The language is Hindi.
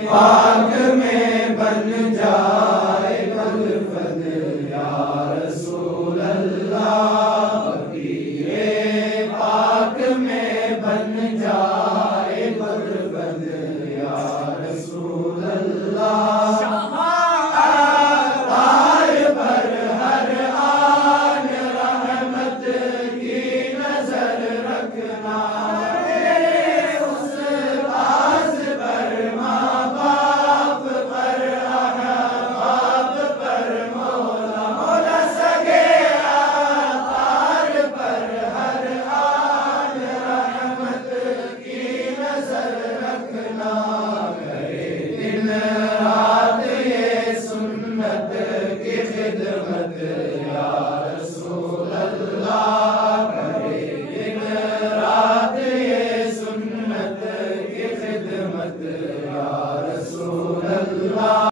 पाक में बन जाए बलफद या रसूल अल्लाह, पीरे पाक में बन जाए बलफद या रसूल अल्लाह। तार पर हर आन रहमत की नजर रखना, दिन रात ये सुन्नत की खिदमत या रसूल अल्लाह, करे दिन रात ये सुन्नत की खिदमत या रसूल अल्लाह।